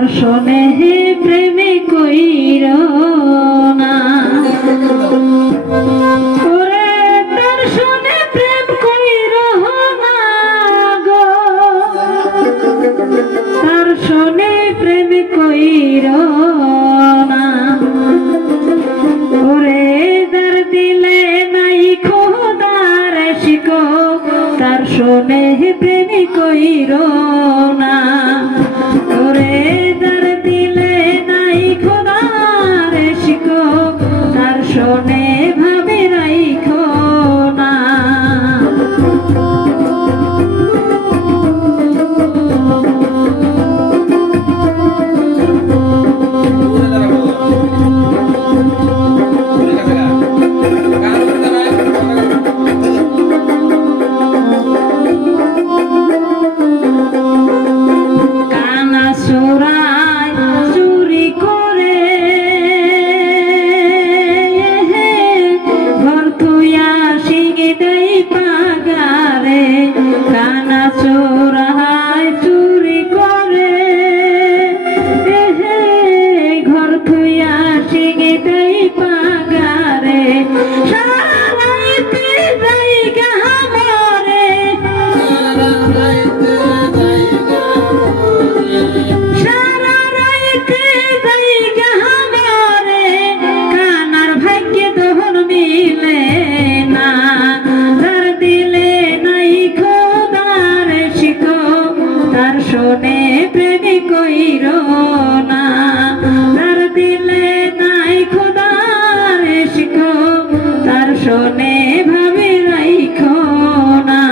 তার শোনে প্রেমে কইর না ওরে তার শোনে প্রেম কইর না গো তার শোনে প্রেম কইর না ওরে তার দিলে নাই খোদার শিকো তার শোনে প্রেম কইর না ওরে তার দিলে নাই খোদার শিকো তার শোনে ভাবে রাইখো না শোনে প্রেম কইর না তার দিলে নাই খোদার শিখো তার শোনে ভাবে রাইখো না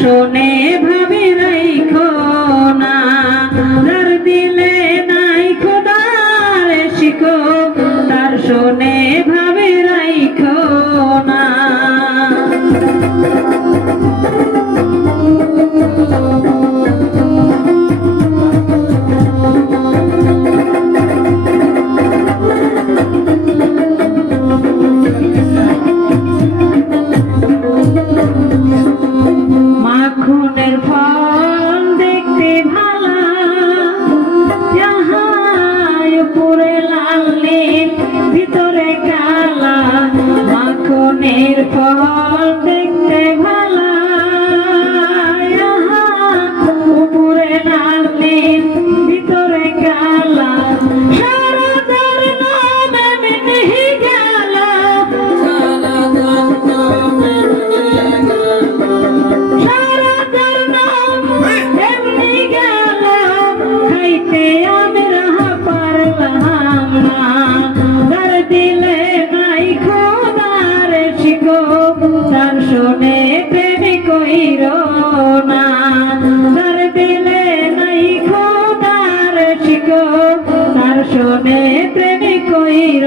শোনে ভাবে রাইখো না তার দিলে নাই খোদার শিখো তার শোনে ভাবে রাইখো না মাখনের ফল দেখতে ভালা যাহাই উপরে লাল নীল ভিতরে কালা মাখনের ফল দেখতে ভালা উপরে লাল নীল ভিতরে কালা তার শোনে প্রেম কইর না তার দিলে নাই খোদার শিখো তার শোনে প্রেম কইর